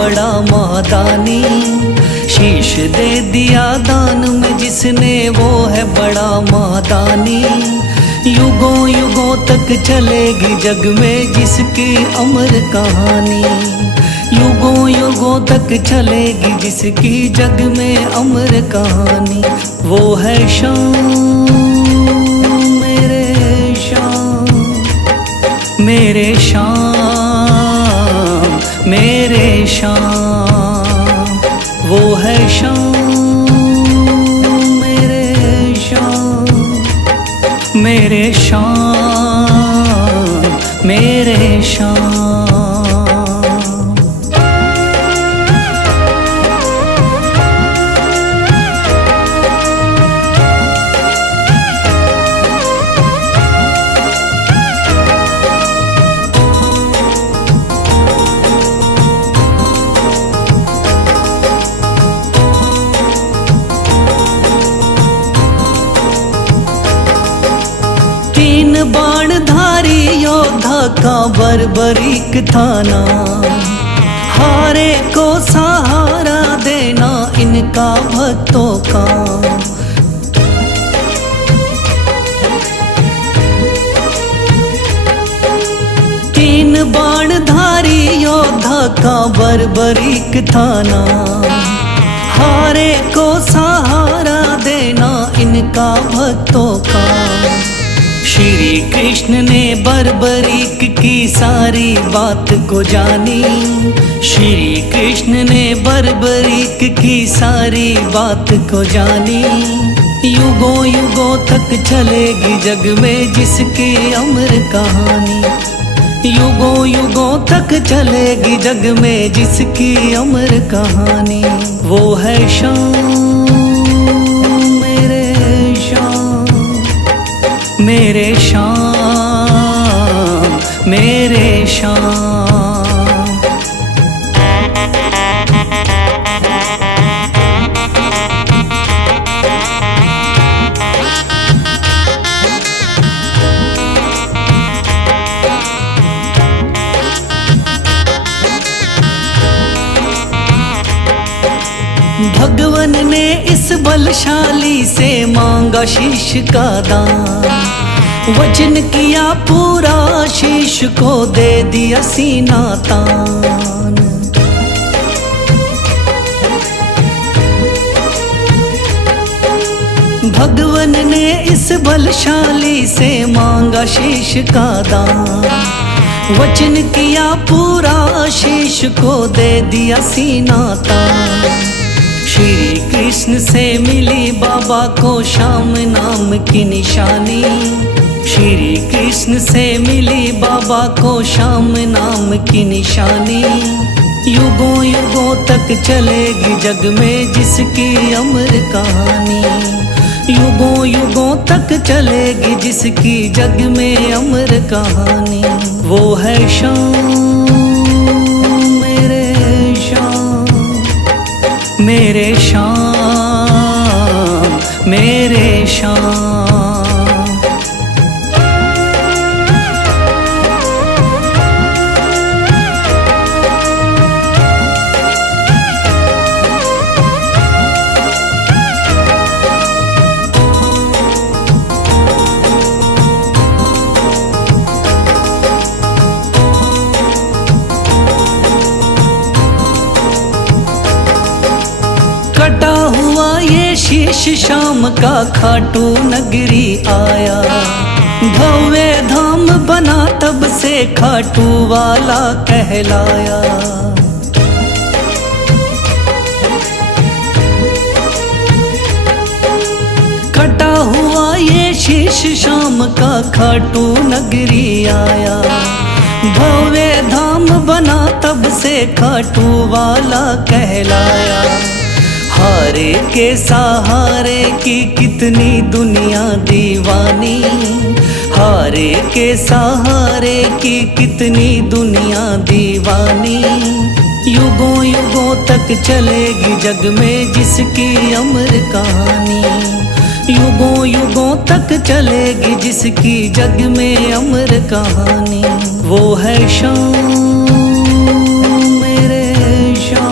बड़ा मादानी। शीश दे दिया दान में जिसने वो है बड़ा मादानी। युगों युगों तक चलेगी जग में जिसकी अमर कहानी। युगों युगों तक चलेगी जिसकी जग में अमर कहानी। वो है शाम मेरे शाम, मेरे शाम मेरे शाम। वो है शाम मेरे शाम, मेरे शाम मेरे शाम। तीन बाणधारी योद्धा का बर्बरीक थाना। हारे को सहारा देना इनका भक्तों का। तीन बाणधारी योद्धा का बर्बरीक थाना। हारे को सहारा देना इनका भक्तों का। श्री कृष्ण ने बर्बरीक की सारी बात को जानी। श्री कृष्ण ने बर्बरीक की सारी बात को जानी। युगों युगों तक चलेगी जग में जिसकी अमर कहानी। युगों युगों तक चलेगी जग में जिसकी अमर कहानी। वो है शाम मेरे शाम, मेरे शाम मेरे शाम। भगवन ने इस बलशाली से मांगा शीश का दान। वचन किया पूरा शीश को दे दिया सीना तान। भगवन ने इस बलशाली से मांगा शीश का दान। वचन किया पूरा शीश को दे दिया सीना तान। श्री कृष्ण से मिली बाबा को श्याम नाम की निशानी। श्री कृष्ण से मिली बाबा को श्याम नाम की निशानी। युगों युगों तक चलेगी जग में जिसकी अमर कहानी। युगों युगों तक चलेगी जिसकी जग में अमर कहानी। वो है शाम मेरे शाम, मेरे शाम मेरे शाम। कटा हुआ ये शीश शाम का खाटू नगरी आया। भव्य धाम बना तब से खाटू वाला कहलाया। कटा हुआ ये शीश शाम का खाटू नगरी आया। भव्य धाम बना तब से खाटू वाला कहलाया। हारे के सहारे की कितनी दुनिया दीवानी। हारे के सहारे की कितनी दुनिया दीवानी। युगों युगों तक चलेगी जग में जिसकी अमर कहानी। युगों युगों तक चलेगी जिसकी जग में अमर कहानी। वो है शाम मेरे शाम,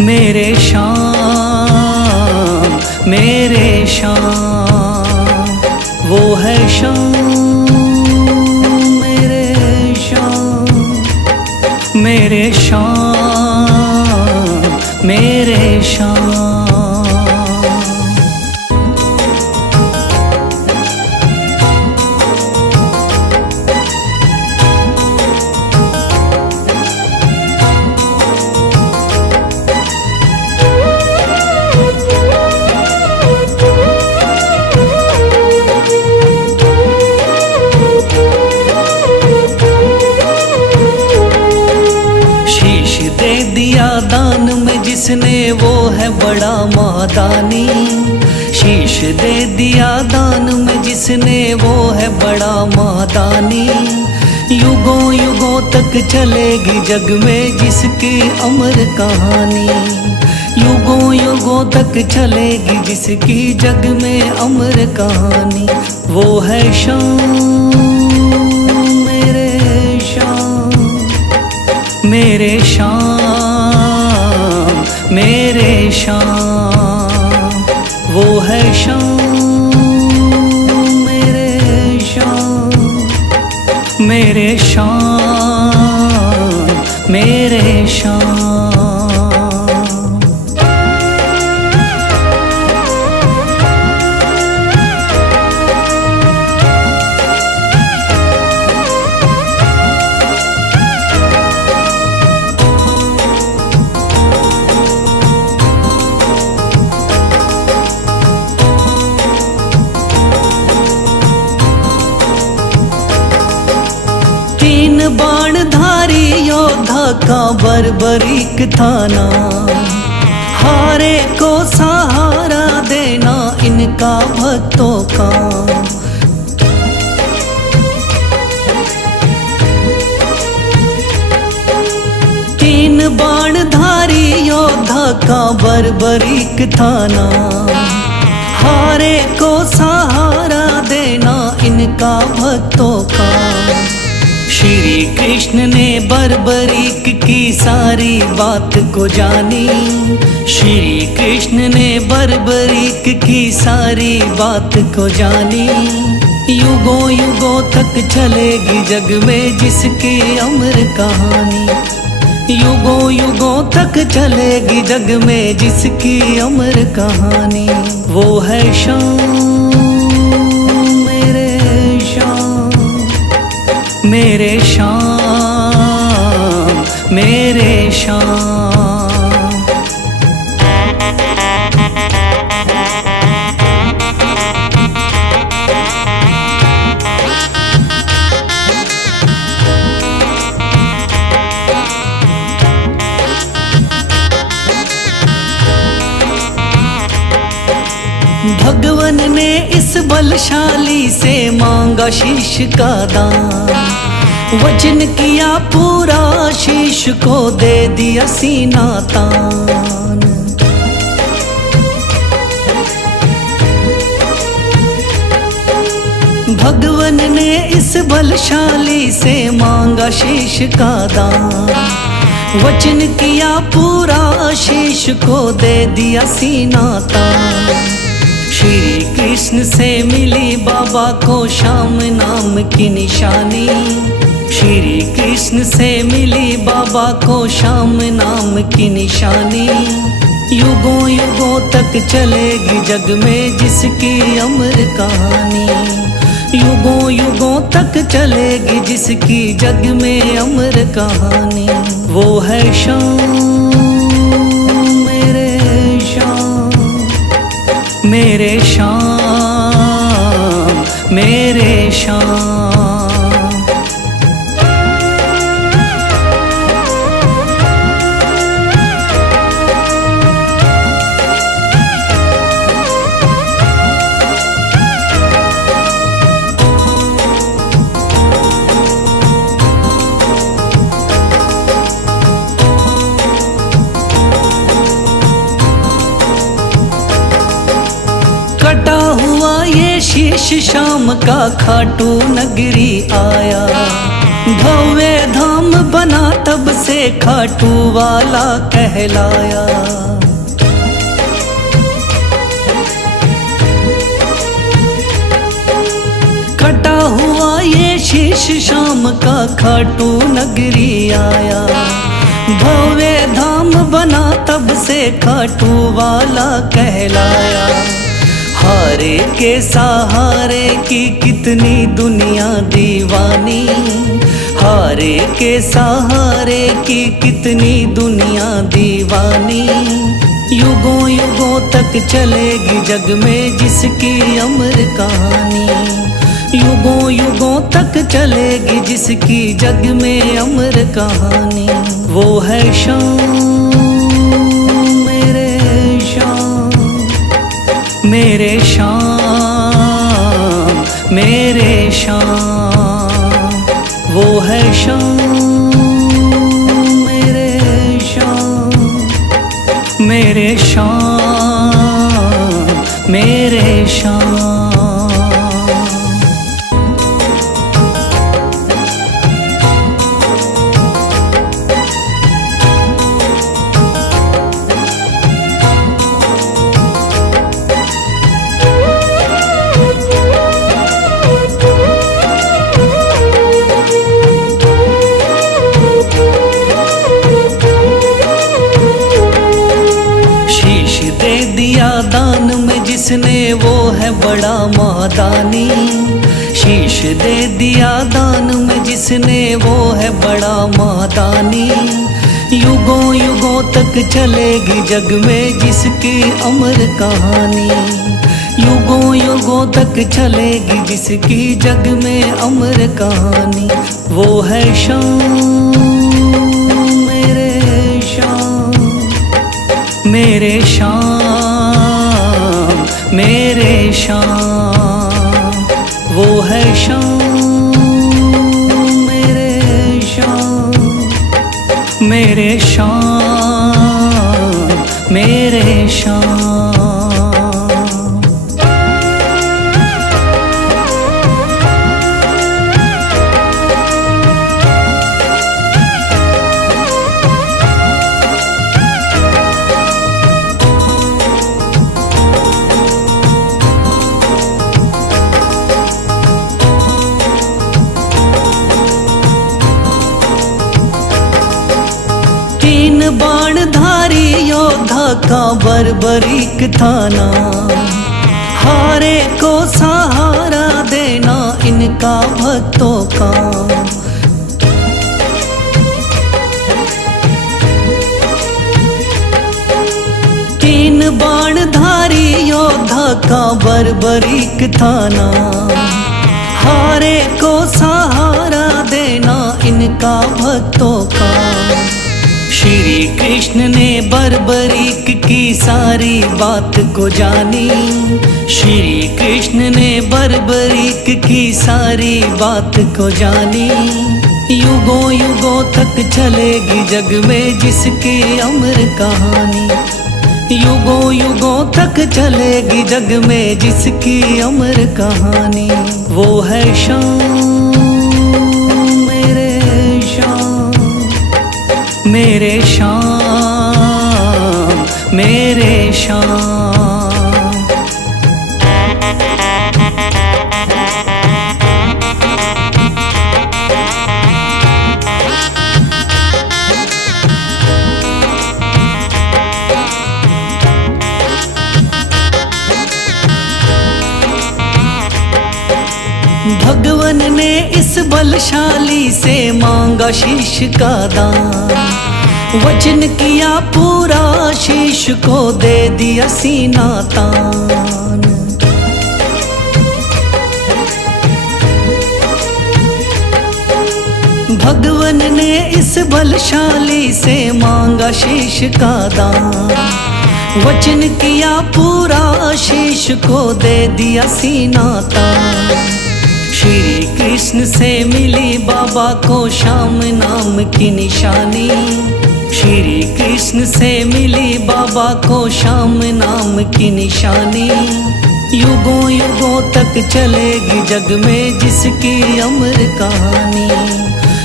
मेरे श्याम मेरे श्याम, वो है श्याम मेरे श्याम, मेरे श्याम मेरे श्याम। दान में जिसने वो है बड़ा मादानी, शीश दे दिया दान में जिसने वो है बड़ा मादानी। युगों युगों तक चलेगी जग में जिसकी अमर कहानी, युगों युगों तक चलेगी जिसकी जग में अमर कहानी। वो है श्याम मेरे श्याम, मेरे श्याम मेरे श्याम, वो है श्याम मेरे श्याम, मेरे श्याम मेरे श्याम। तीन बाणधारी योद्धा का बर्बरीक था नाम, हारे को सहारा देना इनका भक्तों का। तीन बाणधारी योद्धा का बर्बरीक था नाम, हारे को सहारा देना इनका भक्तों का। श्री कृष्ण ने बर्बरीक की सारी बात को जानी, श्री कृष्ण ने बर्बरीक की सारी बात को जानी। युगों युगों तक चलेगी जग में जिसकी अमर कहानी, युगों युगों तक चलेगी जग में जिसकी अमर कहानी। वो है श्याम मेरे श्याम, मेरे श्याम मेरे श्याम। भगवन ने इस बलशाली से मांगा शीश का दान, वचन किया पूरा शीश को दे दिया सीना तान। भगवन ने इस बलशाली से मांगा शीश का दान, वचन किया पूरा शीश को दे दिया सीना तान। श्री कृष्ण से मिली बाबा को श्याम नाम की निशानी, श्री कृष्ण से मिली बाबा को श्याम नाम की निशानी। युगों युगों तक चलेगी जग में जिसकी अमर कहानी, युगों युगों तक चलेगी जिसकी जग में अमर कहानी। वो है श्याम मेरे श्याम, मेरे श्याम मेरे श्याम। कटा हुआ ये शीश शाम का खाटू नगरी आया, भव्य धाम धाम बना तब से खाटू वाला कहलाया। कटा हुआ ये शीश शाम का खाटू नगरी आया। भव्य धाम बना तब से खाटू वाला कहलाया। हारे के सहारे की कितनी दुनिया दीवानी, हारे के सहारे की कितनी दुनिया दीवानी। युगों युगों तक चलेगी जग में जिसकी अमर कहानी, युगों युगों तक चलेगी जिसकी जग में अमर कहानी। वो है शाम मेरे शाम, मेरे शाम मेरे शाम। वो है शाम मेरे शाम, मेरे शाम मेरे शाम। दान में जिसने वो है बड़ा महादानी, शीश दे दिया दान में जिसने वो है बड़ा महादानी। युगों युगों तक चलेगी जग में जिसकी अमर कहानी, युगों युगों तक चलेगी जिसकी जग में अमर कहानी। वो है शाम मेरे शाम, मेरे शाम मेरे शाम। वो है शाम मेरे शाम, मेरे शाम मेरे शाम। बाणधारी योद्धा का बर्बरीक थाना, हारे को सहारा देना इनका भक्तों का। तीन बाणधारी योद्धा का बर्बरीक थाना, हारे को सहारा देना इनका भक्तों का। श्री कृष्ण ने बर्बरीक की सारी बात को जानी, श्री कृष्ण ने बर्बरीक की सारी बात को जानी। युगों युगों तक चलेगी जग में जिसकी अमर कहानी, युगों युगों तक चलेगी जग में जिसकी अमर कहानी। वो है शाम मेरे शाम, मेरे शाम मेरे शाम। भगवन ने इस बलशाली से मांगा शीश का दान, वचन किया पूरा शीश को दे दिया सीना तान। भगवन ने इस बलशाली से मांगा शीश का दान, वचन किया पूरा शीश को दे दिया सीना तान। श्री कृष्ण से मिली बाबा को श्याम नाम की निशानी, श्री कृष्ण से मिली बाबा को श्याम नाम की निशानी। युगों युगों तक चलेगी जग में जिसकी अमर कहानी,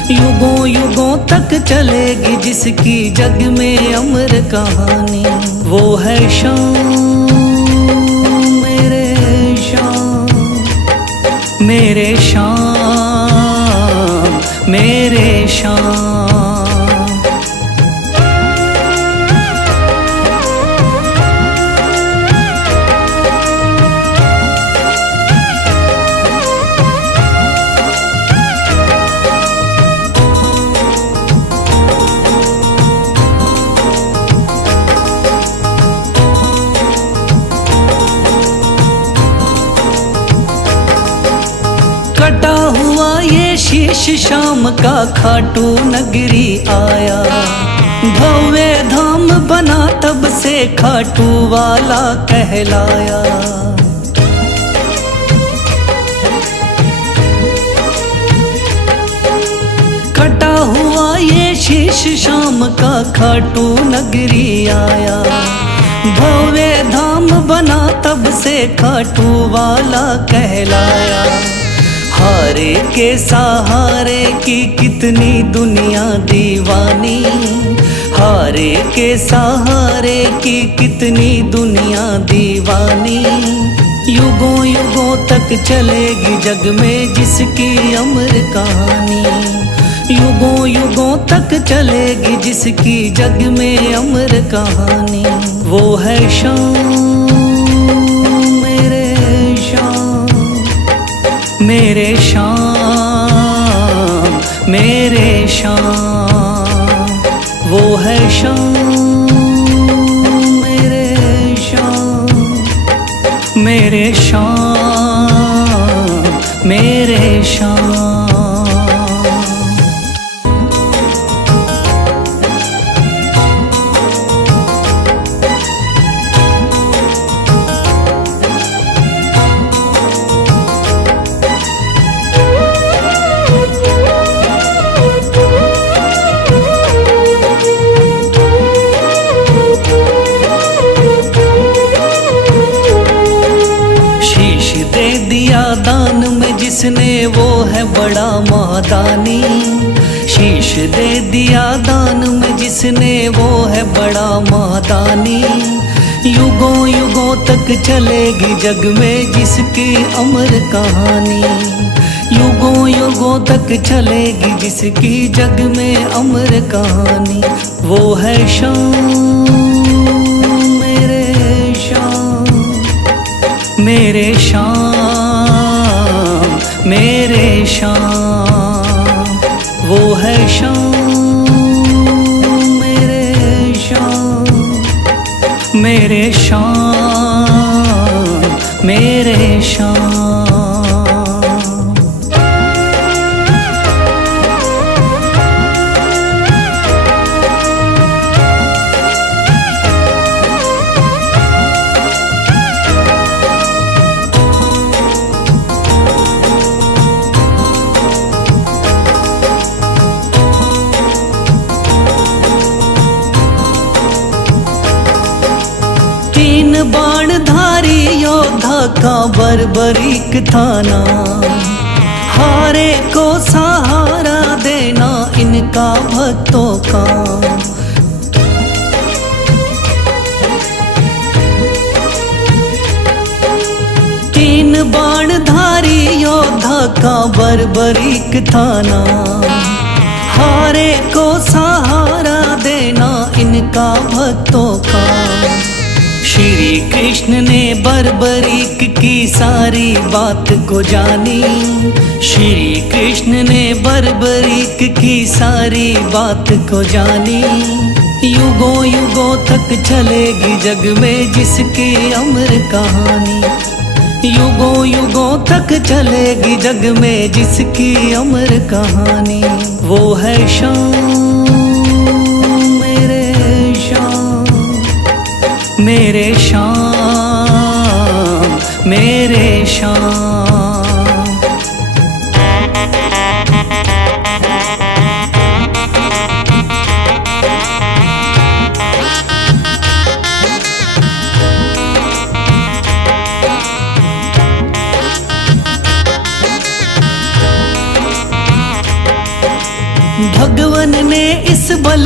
युगों युगों तक चलेगी जिसकी जग में अमर कहानी। वो है शाम मेरे शाम, मेरे शाम, मेरे शाम। कटा हुआ ये शीश शाम का खाटू नगरी आया। भव्य धाम बना तब से खाटू वाला कहलाया। कटा हुआ ये शीश शाम का खाटू नगरी आया। भव्य धाम बना तब से खाटू वाला कहलाया। हारे के सहारे की कितनी दुनिया दीवानी, हारे के सहारे की कितनी दुनिया दीवानी। युगों युगों तक चलेगी जग में जिसकी अमर कहानी। युगों युगों तक चलेगी जिसकी जग में अमर कहानी। वो है शाम मेरे शाम, मेरे शाम, मेरे शाम। वो है शाम मेरे शाम, मेरे शाम, मेरे शाम। दान में जिसने वो है बड़ा महादानी। शीश दे दिया दान में जिसने वो है बड़ा महादानी। युगों युगों तक चलेगी जग में जिसकी अमर कहानी। युगों युगों तक चलेगी जिसकी जग में अमर कहानी। वो है शाम मेरे शाम, मेरे शाम, मेरे शाम। वो है शाम मेरे शाम, मेरे शाम, मेरे शाम। तीन बाणधारी योद्धा का बर्बरीक थाना। हारे को सहारा देना इनका भक्तों का। तीन बाणधारी योद्धा का बर्बरीक थाना। हारे को सहारा देना इनका भक्तों का। श्री कृष्ण ने बर्बरीक की सारी बात को जानी। श्री कृष्ण ने बर्बरीक की सारी बात को जानी। युगों युगों तक चलेगी जग में जिसकी अमर कहानी। युगों युगों तक चलेगी जग में जिसकी अमर कहानी। वो है शाम मेरे शाम, मेरे शाम, मेरे शाम।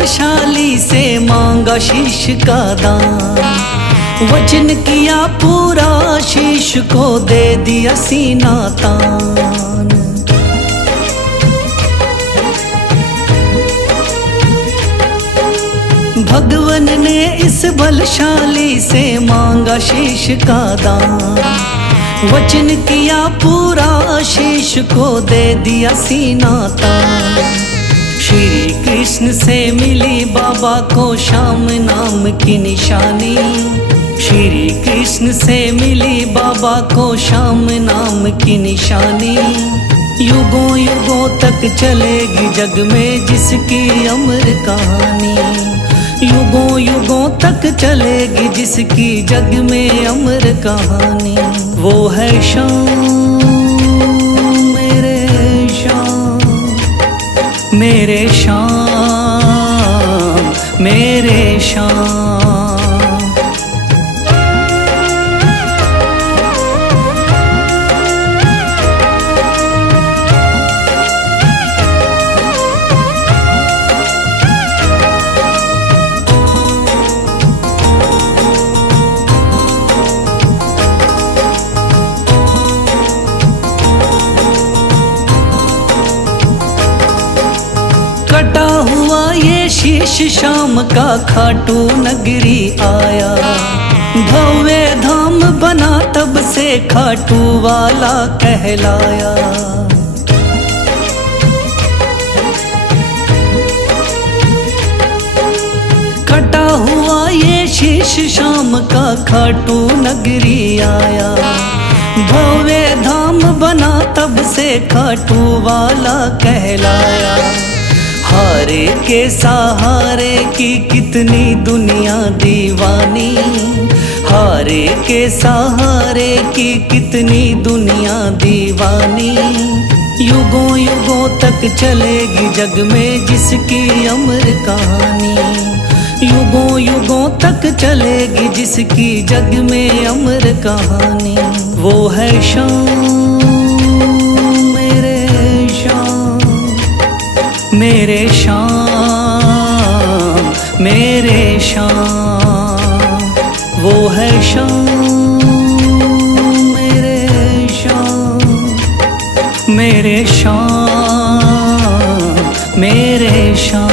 बलशाली से मांगा शीश का दान, वचन किया पूरा शीश को दे दिया सीना तान। भगवन ने इस बलशाली से मांगा शीश का दान, वचन किया पूरा शीश को दे दिया सीना तान। श्री कृष्ण से मिली बाबा को श्याम नाम की निशानी, श्री कृष्ण से मिली बाबा को श्याम नाम की निशानी। युगों युगों तक चलेगी जग में जिसकी अमर कहानी, युगों युगों तक चलेगी जिसकी जग में अमर कहानी। वो है श्याम मेरे श्याम, मेरे श्याम मेरे श्याम। कटा हुआ ये शीश शाम का खाटू नगरी आया, भव्य धाम बना तब से खाटू वाला कहलाया। कटा हुआ ये शीश शाम का खाटू नगरी आया, भव्य धाम बना तब से खाटू वाला कहलाया। हारे के सहारे की कितनी दुनिया दीवानी, हारे के सहारे की कितनी दुनिया दीवानी। युगों युगों तक चलेगी जग में जिसकी अमर कहानी, युगों युगों तक चलेगी जिसकी जग में अमर कहानी। वो है श्याम मेरे श्याम, मेरे श्याम मेरे श्याम। वो है श्याम मेरे श्याम, मेरे श्याम मेरे श्याम।